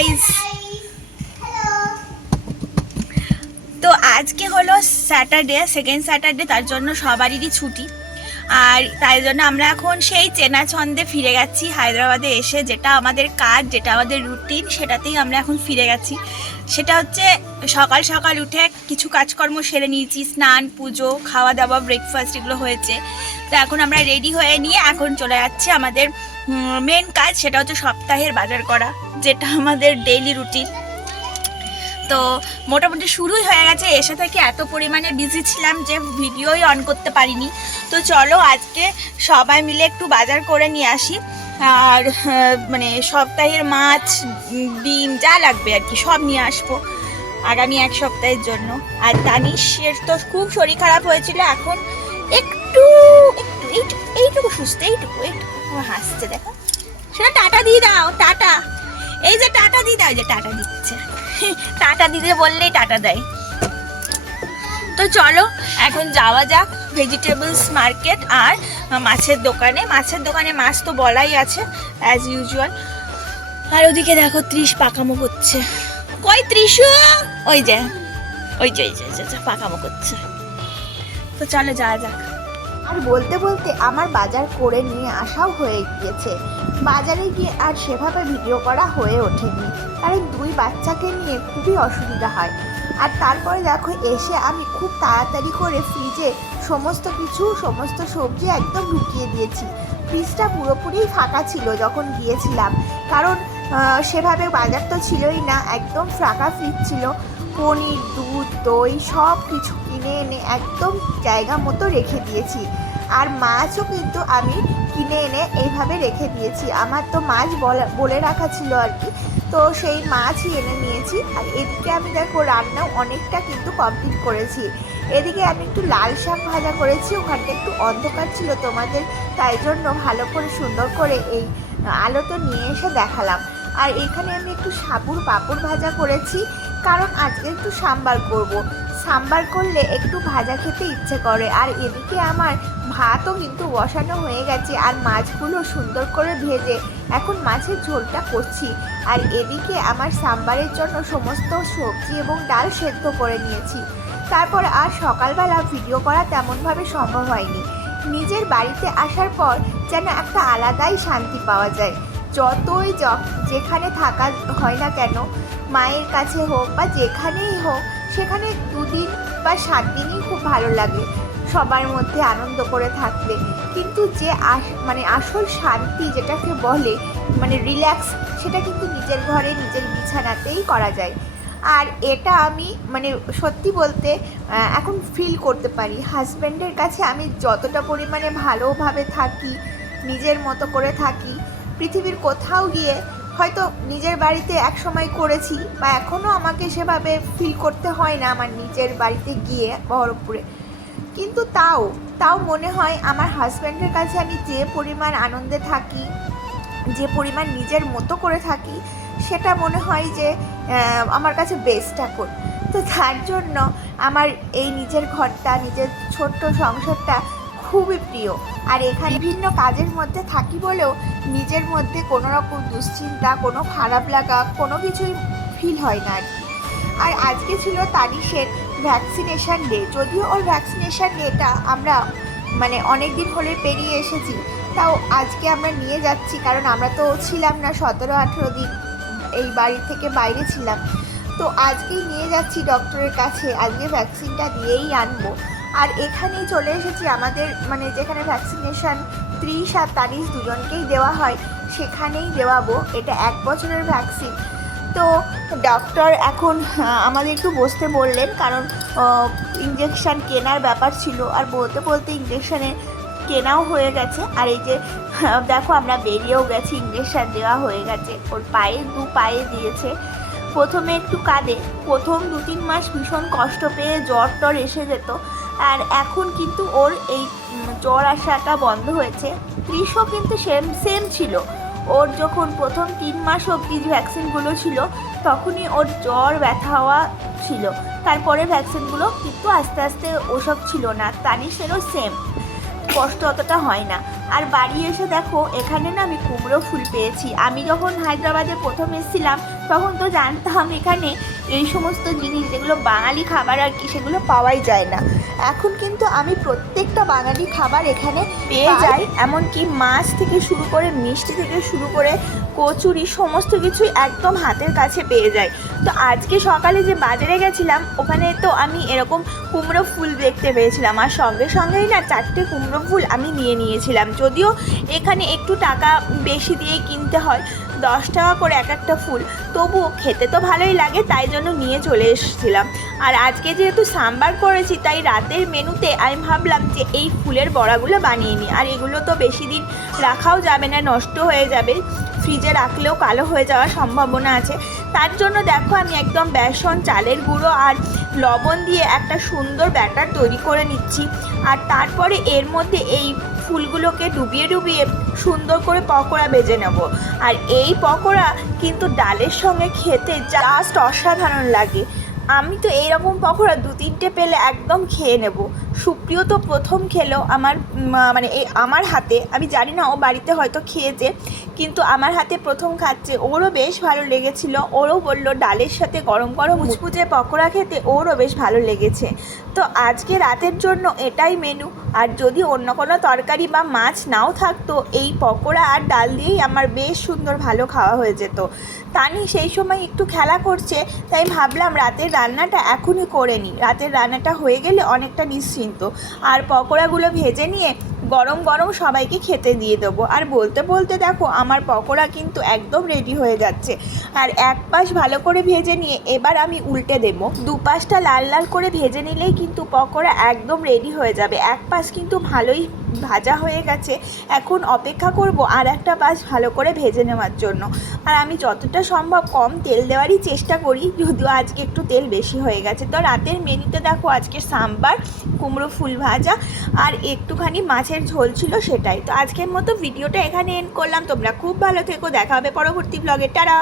Guys তো আজকে হলো স্যাটারডে সেকেন্ড স্যাটারডে তার জন্য সবারই ছুটি। আর তাই জন্য আমরা এখন সেই চেনা ছন্দে ফিরে গেছি। হায়দ্রাবাদে এসে যেটা আমাদের কাজ, যেটা আমাদের রুটিন সেটাতেই আমরা এখন ফিরে গেছি। সেটা হচ্ছে সকাল সকাল উঠে কিছু কাজকর্ম সেরে নিয়েছি, স্নান, পুজো খাওয়া দাওয়া ব্রেকফাস্ট এগুলো হয়েছে। তো এখন আমরা রেডি হয়ে নিয়ে এখন চলে যাচ্ছি আমাদের মেন কাজ, সেটা হচ্ছে সপ্তাহের বাজার করা, যেটা আমাদের ডেইলি রুটিন তো মোটামুটি শুরুই হয়ে গেছে। এসে থেকে এত পরিমাণে বিজি ছিলাম যে ভিডিওই অন করতে পারিনি। তো চলো আজকে সবাই মিলে একটু বাজার করে নিয়ে আসি। আর মানে সপ্তাহের মাছ, ডিম, যা লাগবে আর কি, সব নিয়ে আসব আগামী এক সপ্তাহের জন্য। আর তানিশের তো খুব শরীর খারাপ হয়েছিল, এখন একটু একটু এইটুকু সুস্থ, এইটুকু এইটুকু। হাসছে, দেখো। সেটা টাটা দিয়ে দাও, টাটা। এই যে টাটা দিয়ে দাও যে টাটা দিচ্ছে। টাটা দিতে বললেই টাটা দেয়। তো চলো এখন যাওয়া যাক ভেজিটেবলস মার্কেট আর মাছের দোকানে। মাছের দোকানে মাছ তো বলাই আছে অ্যাজ ইউজুয়াল আর ওদিকে দেখো ত্রিশ পাকামো করছে। কই ত্রিশু? ওই ওই ওই যে, ওই যে, ওই যে, পাকামো করছে। তো চলো যাওয়া যাক। আর বলতে বলতে আমার বাজার করে নিয়ে আসাও হয়ে গিয়েছে। বাজারে গিয়ে আর সেভাবে ভিডিও করা হয়ে ওঠেনি। কারণ দুই বাচ্চাকে নিয়ে খুবই অসুবিধা হয়। আর তারপরে দেখো, এসে আমি খুব তাড়াতাড়ি করে ফ্রিজে সমস্ত কিছু, সমস্ত সবজি একদম ঢুকিয়ে দিয়েছি। ফ্রিজটা পুরোপুরি ফাঁকা ছিল যখন গিয়েছিলাম। কারণ সেভাবে বাজার তো ছিলই না, একদম ফাঁকা ফ্রিজ ছিল। পনির, দুধ, দই সব কিছু কিনে এনে একদম জায়গা মতো রেখে দিয়েছি। আর মাছও কিন্তু আমি কিনে এনে এইভাবে রেখে দিয়েছি। আমার তো মাছ বলা- রাখা ছিল আর কি। তো সেই মাছই এনে নিয়েছি। আর এদিকে আমি দেখো রান্নাও অনেকটা কিন্তু কমপ্লিট করেছি। এদিকে আমি একটু লাল শাক ভাজা করেছি। ওখানটা একটু অন্ধকার ছিল তোমাদের, তাই জন্য ভালো করে সুন্দর করে এই আলোতে নিয়ে এসে দেখালাম। আর এখানে আমি একটু সাবুর পাঁপড় ভাজা করেছি। কারণ আজকে একটু সাম্বার করব। সাম্বার করলে একটু ভাজা খেতে ইচ্ছে করে। আর এদিকে আমার ভাতও কিন্তু বসানো হয়ে গেছে আর মাছগুলো সুন্দর করে ভেজে এখন মাছের ঝোলটা করছি। আর এদিকে আমার সাম্বারের জন্য সমস্ত সবজি এবং ডাল সেদ্ধ করে নিয়েছি। তারপর আর সকালবেলা ভিডিও করা তেমনভাবে সম্ভব হয়নি। নিজের বাড়িতে আসার পর যেন একটা আলাদাই শান্তি পাওয়া যায়। যতই যেখানে থাকা হয় না কেন, মায়ের কাছে হোক বা যেখানেই হোক, সেখানে দুদিন বা সাত দিনই খুব ভালো লাগে। সবার মধ্যে আনন্দ করে থাকতে কিন্তু যে মানে আসল শান্তি যেটাকে বলে মানে রিল্যাক্স সেটা কিন্তু নিজের ঘরে, নিজের বিছানাতেই করা যায়। আর এটা আমি মানে সত্যি বলতে এখন ফিল করতে পারি। হাজব্যান্ডের কাছে আমি যতটা পরিমাণে ভালোভাবে থাকি, নিজের মতো করে থাকি পৃথিবীর কোথাও গিয়ে হয়তো নিজের বাড়িতে এক সময় করেছি বা এখনও আমাকে সেভাবে ফিল করতে হয় না আমার নিজের বাড়িতে গিয়ে বহরমপুরে। কিন্তু তাও তাও মনে হয় আমার হাজব্যান্ডের কাছে আমি যে পরিমাণ আনন্দে থাকি, যে পরিমাণ নিজের মতো করে থাকি, সেটা মনে হয় যে আমার কাছে বেস্ট এখন তো তার জন্য আমার এই নিজের ঘরটা, নিজের ছোট্ট সংসারটা খুবই প্রিয়। আর এখানে বিভিন্ন কাজের মধ্যে থাকি বলেও নিজের মধ্যে কোনো রকম দুশ্চিন্তা, কোনো খারাপ লাগা, কোনো কিছুই ফিল হয় না আর কি। আর আজকে ছিল তানিশের ভ্যাকসিনেশন ডে যদিও ওর ভ্যাকসিনেশন ডেটা আমরা মানে অনেক দিন হলে পেরিয়ে এসেছি, তাও আজকে আমরা নিয়ে যাচ্ছি কারণ আমরা তো ছিলাম না সতেরো, আঠেরো দিন এই বাড়ি থেকে বাইরে ছিলাম। তো আজকেই নিয়ে যাচ্ছি ডক্টরের কাছে। আজকে ভ্যাকসিনটা দিয়েই আনব। আর এখানেই চলে এসেছি আমাদের মানে যেখানে ভ্যাকসিনেশন ত্রিশ আর তারিশ দুজনকেই দেওয়া হয়, সেখানেই দেওয়াবো। এটা এক বছরের ভ্যাকসিন তো ডক্টর এখন আমাদের একটু বসতে বললেন, কারণ ইঞ্জেকশান কেনার ব্যাপার ছিল। আর বলতে বলতে ইঞ্জেকশানের কেনাও হয়ে গেছে। আর এই যে দেখো আমরা বেরিয়েও গেছি ইঞ্জেকশান দেওয়া হয়ে গেছে। ওর পায়ে, দু পায়ে দিয়েছে। প্রথমে একটু কাঁদে। প্রথম দু তিন মাস ভীষণ কষ্ট পেয়ে জ্বর টর এসে যেত। আর এখন কিন্তু ওর এই জ্বর আসাটা বন্ধ হয়েছে। ত্রিশও কিন্তু সেম সেম ছিল। ওর যখন প্রথম তিন মাস অবধি ভ্যাকসিনগুলো ছিল, তখনই ওর জ্বর, ব্যথা হওয়া ছিল। তারপরে ভ্যাকসিনগুলো কিন্তু আস্তে আস্তে ওসব ছিল না। তানিশেরও সেম। কষ্ট অতটা হয় না। আর বাড়ি এসে দেখো, এখানে না আমি কুমড়ো ফুল পেয়েছি। আমি যখন হায়দ্রাবাদে প্রথম এসেছিলাম, তখন তো জানতাম এখানে এই সমস্ত জিনিস যেগুলো বাঙালি খাবার আর কি সেগুলো পাওয়াই যায় না। এখন কিন্তু আমি প্রত্যেকটা বাঙালি খাবার এখানে পেয়ে। যাই এমনকি মাছ থেকে শুরু করে মিষ্টি থেকে শুরু করে কচুরি সমস্ত কিছুই একদম হাতের কাছে পেয়ে যায় তো আজকে সকালে যে বাজারে গেছিলাম ওখানে তো আমি এরকম কুমড়ো ফুল দেখতে পেয়েছিলাম। আর সঙ্গে সঙ্গেই না চারটে কুমড়ো ফুল আমি নিয়ে নিয়েছিলাম। যদিও এখানে একটু টাকা বেশি দিয়ে কিনতে হয় দশ টাকা করে এক একটা ফুল। তবুও খেতে তো ভালোই লাগে, তাই জন্য নিয়ে চলে এসেছিলাম। আর আজকে যেহেতু সাম্বার করেছি, তাই রাতের মেনুতে আমি ভাবলাম যে এই ফুলের বড়াগুলো বানিয়ে নিই। আর এগুলো তো বেশি দিন রাখাও যাবে না, নষ্ট হয়ে যাবে। ফ্রিজে রাখলেও কালো হয়ে যাওয়ার সম্ভাবনা আছে। তার জন্য দেখো, আমি একদম বেসন, চালের গুঁড়ো আর লবণ দিয়ে একটা সুন্দর ব্যাটার তৈরি করে নিচ্ছি। আর তারপরে এর মধ্যে এই ফুলগুলোকে ডুবিয়ে ডুবিয়ে সুন্দর করে পকোড়া বেজে নেব। আর এই পকোড়া কিন্তু ডালের সঙ্গে খেতে জাস্ট অসাধারণ লাগে। আমি তো এইরকম পকোড়া দু তিনটে পেলে একদম খেয়ে নেব। সুপ্রিয় তো প্রথম খেলো আমার মানে এই আমার হাতে। আমি জানি না ও বাড়িতে হয়তো খেয়েছে কিন্তু আমার হাতে প্রথম খাচ্ছে। ওরও বেশ ভালো লেগেছিল। ওরও বলল ডালের সাথে গরম গরম মুচমুচে পকোড়া খেতে ওরও বেশ ভালো লেগেছে। তো আজকে রাতের জন্য এটাই মেনু আর যদি অন্য কোনো তরকারি বা মাছ নাও থাকতো এই পকোড়া আর ডাল দিয়েই আমার বেশ সুন্দর ভালো খাওয়া হয়ে যেত। তানি সেই সময় একটু খেলা করছে তাই ভাবলাম রাতের রান্নাটা এখনই করে নিই। রাতের রান্নাটা হয়ে গেলে অনেকটা নিশ্চিন্ত আর পকোড়াগুলো ভেজে নিয়ে গরম গরম সবাইকে খেতে দিয়ে দেবো। আর বলতে বলতে দেখো, আমার পকোড়া কিন্তু একদম রেডি হয়ে যাচ্ছে। আর এক পাশ ভালো করে ভেজে নিয়ে এবার আমি উল্টে দেবো। দু পাশটা লাল লাল করে ভেজে নিলেই কিন্তু পকোড়া একদম রেডি হয়ে যাবে। এক পাশ কিন্তু ভালোই ভাজা হয়ে গেছে, এখন অপেক্ষা করব আর একটা পাশ ভালো করে ভেজে নেওয়ার জন্য। আর আমি যতটা সম্ভব কম তেল দেওয়ারই চেষ্টা করি, যদিও আজকে একটু তেল বেশি হয়ে গেছে। তো রাতের মেনুতে দেখো আজকে সাম্বার, কুমড়ো ফুল ভাজা আর একটুখানি মাছের ঝোল ছিল সেটাই। তো আজকের মতো ভিডিওটা এখানে এন্ড করলাম। তোমরা খুব ভালো থেকো। দেখা হবে পরবর্তী ব্লগে টারা